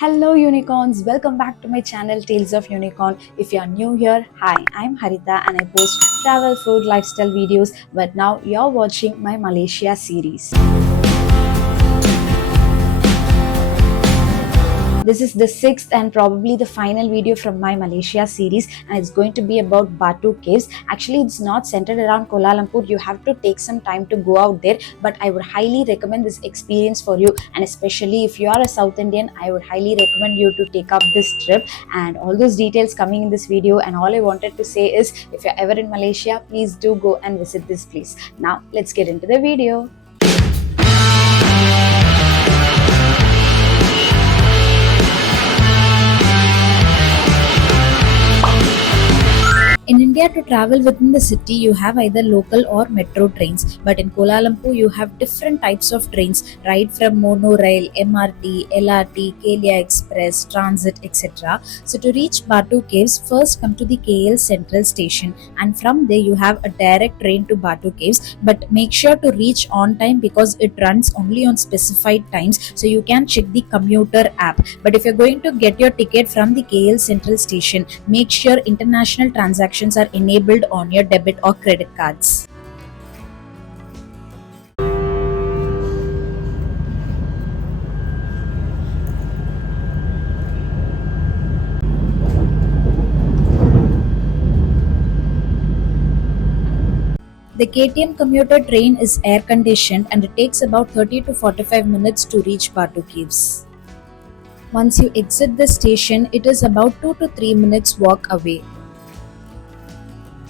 Hello unicorns, welcome back to my channel Tales of Unicorn. If you are new here, hi, I'm Harita and I post travel, food, lifestyle videos, but now you're watching my Malaysia series. This is the sixth and probably the final video from my Malaysia series, and it's going to be about Batu caves. Actually, it's not centered around Kuala Lumpur. You have to take some time to go out there, but I would highly recommend this experience for you. And especially if you are a South Indian, I would highly recommend you to take up this trip. And all those details coming in this video. And all I wanted to say is, if you're ever in Malaysia, please do go and visit this place. Now, let's get into the video. In India, to travel within the city, you have either local or metro trains. But in Kuala Lumpur, you have different types of trains, right from monorail, MRT, LRT, Kelia Express, Transit, etc. So to reach Batu Caves, first come to the KL Central Station, and from there you have a direct train to Batu Caves. But make sure to reach on time because it runs only on specified times. So you can check the commuter app. But if you're going to get your ticket from the KL Central Station, make sure international transactions are enabled on your debit or credit cards. The KTM commuter train is air conditioned and it takes about 30 to 45 minutes to reach Batu Caves. Once you exit the station, it is about 2 to 3 minutes walk away.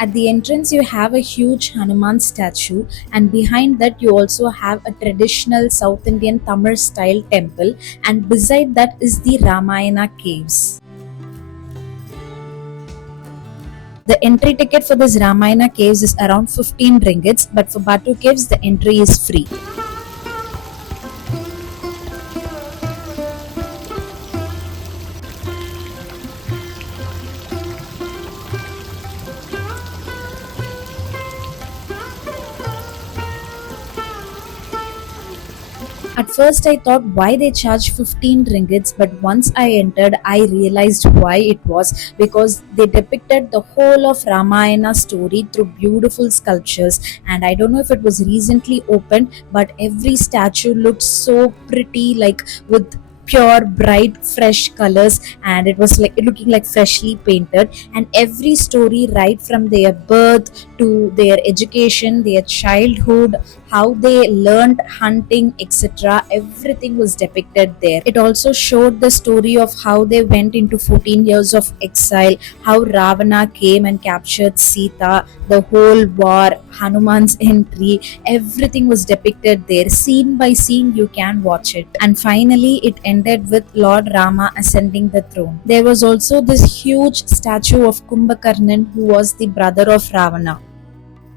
At the entrance, you have a huge Hanuman statue, and behind that, you also have a traditional South Indian Tamil style temple, and beside that is the Ramayana caves. The entry ticket for this Ramayana caves is around 15 ringgits, but for Batu caves, the entry is free. At first I thought why they charge 15 ringgits, but once I entered I realized why it was, because they depicted the whole of Ramayana story through beautiful sculptures, and I don't know if it was recently opened, but every statue looked so pretty, like with pure bright fresh colors, and it was like looking like freshly painted, and every story right from their birth to their education, their childhood, how they learned hunting, etc. Everything was depicted there. It also showed the story of how they went into 14 years of exile, how Ravana came and captured Sita, the whole war, Hanuman's entry, everything was depicted there. Scene by scene, you can watch it. And finally, it ended with Lord Rama ascending the throne. There was also this huge statue of Kumbhakarnan, who was the brother of Ravana.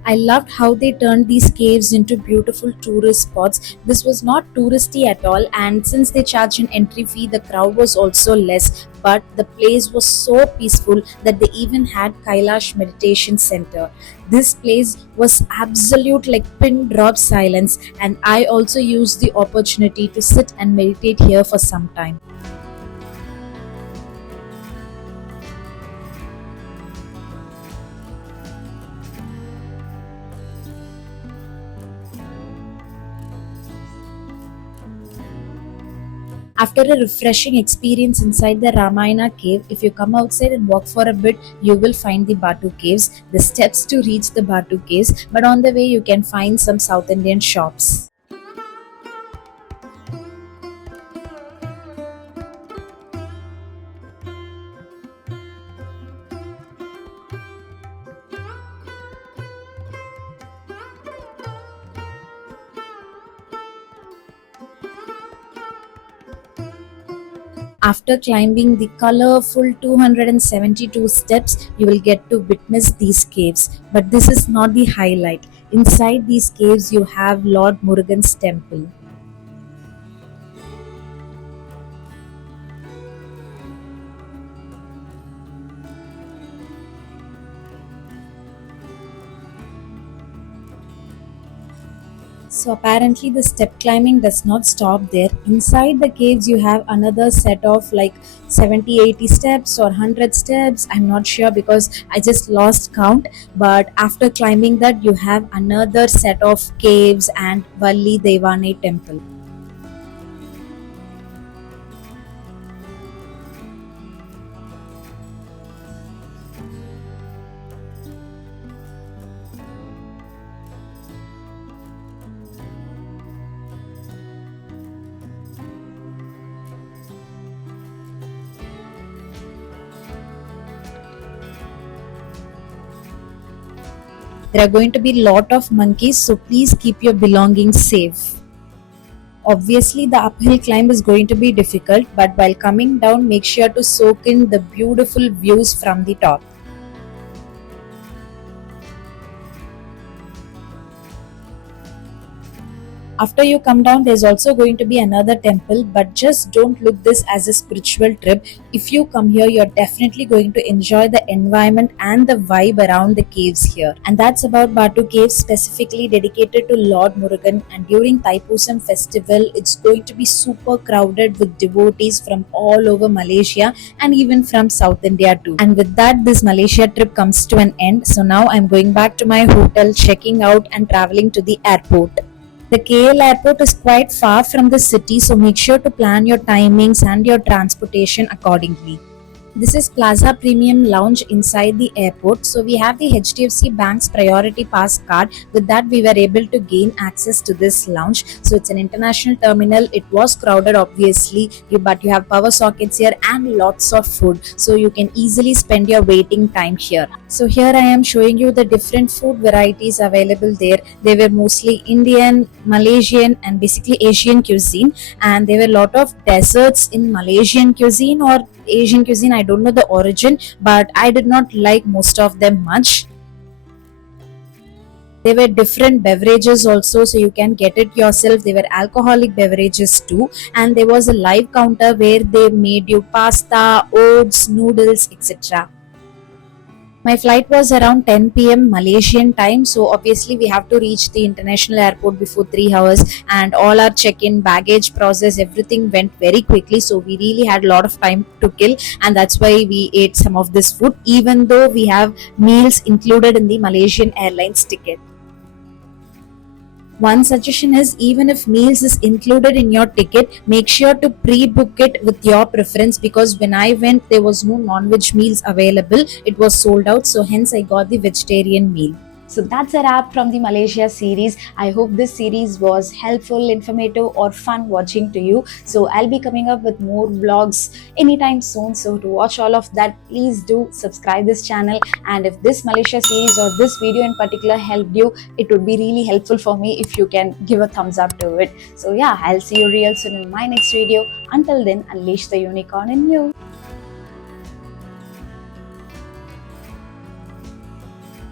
I loved how they turned these caves into beautiful tourist spots. This was not touristy at all, and since they charged an entry fee, the crowd was also less. But the place was so peaceful that they even had Kailash Meditation Center. This place was absolute like pin drop silence, and I also used the opportunity to sit and meditate here for some time. After a refreshing experience inside the Ramayana cave, if you come outside and walk for a bit, you will find the Batu caves, the steps to reach the Batu caves, but on the way you can find some South Indian shops. After climbing the colorful 272 steps, you will get to witness these caves. But this is not the highlight. Inside these caves, you have Lord Murugan's temple. So apparently the step climbing does not stop there. Inside the caves you have another set of like 70, 80 steps or 100 steps. I'm not sure because I just lost count. But after climbing that you have another set of caves and Valli Devani temple. There are going to be lot of monkeys, so please keep your belongings safe. Obviously, the uphill climb is going to be difficult, but while coming down, make sure to soak in the beautiful views from the top. After you come down, there's also going to be another temple, but just don't look this as a spiritual trip. If you come here, you're definitely going to enjoy the environment and the vibe around the caves here. And that's about Batu Caves, specifically dedicated to Lord Murugan. And during Thaipusam festival, it's going to be super crowded with devotees from all over Malaysia and even from South India too. And with that, this Malaysia trip comes to an end. So now I'm going back to my hotel, checking out and traveling to the airport. The KL airport is quite far from the city, so make sure to plan your timings and your transportation accordingly. This is Plaza Premium Lounge inside the airport. So we have the HDFC Bank's Priority Pass card. With that, we were able to gain access to this lounge. So it's an international terminal. It was crowded, obviously, but you have power sockets here and lots of food. So you can easily spend your waiting time here. So here I am showing you the different food varieties available there. They were mostly Indian, Malaysian, and basically Asian cuisine. And there were a lot of desserts in Malaysian cuisine or Asian cuisine. I don't know the origin, but I did not like most of them much. There were different beverages also, so you can get it yourself. There were alcoholic beverages too, and there was a live counter where they made you pasta, oats, noodles, etc. My flight was around 10 p.m. Malaysian time, so obviously we have to reach the international airport before 3 hours, and all our check-in, baggage process, everything went very quickly. So we really had a lot of time to kill, and that's why we ate some of this food, even though we have meals included in the Malaysian Airlines ticket. One suggestion is, even if meals is included in your ticket, make sure to pre-book it with your preference, because when I went there was no non-veg meals available. It was sold out, so hence I got the vegetarian meal. So that's a wrap from the Malaysia series. I hope this series was helpful, informative, or fun watching to you. So I'll be coming up with more vlogs anytime soon. So to watch all of that, please do subscribe this channel. And if this Malaysia series or this video in particular helped you, it would be really helpful for me if you can give a thumbs up to it. So yeah, I'll see you real soon in my next video. Until then, unleash the unicorn in you.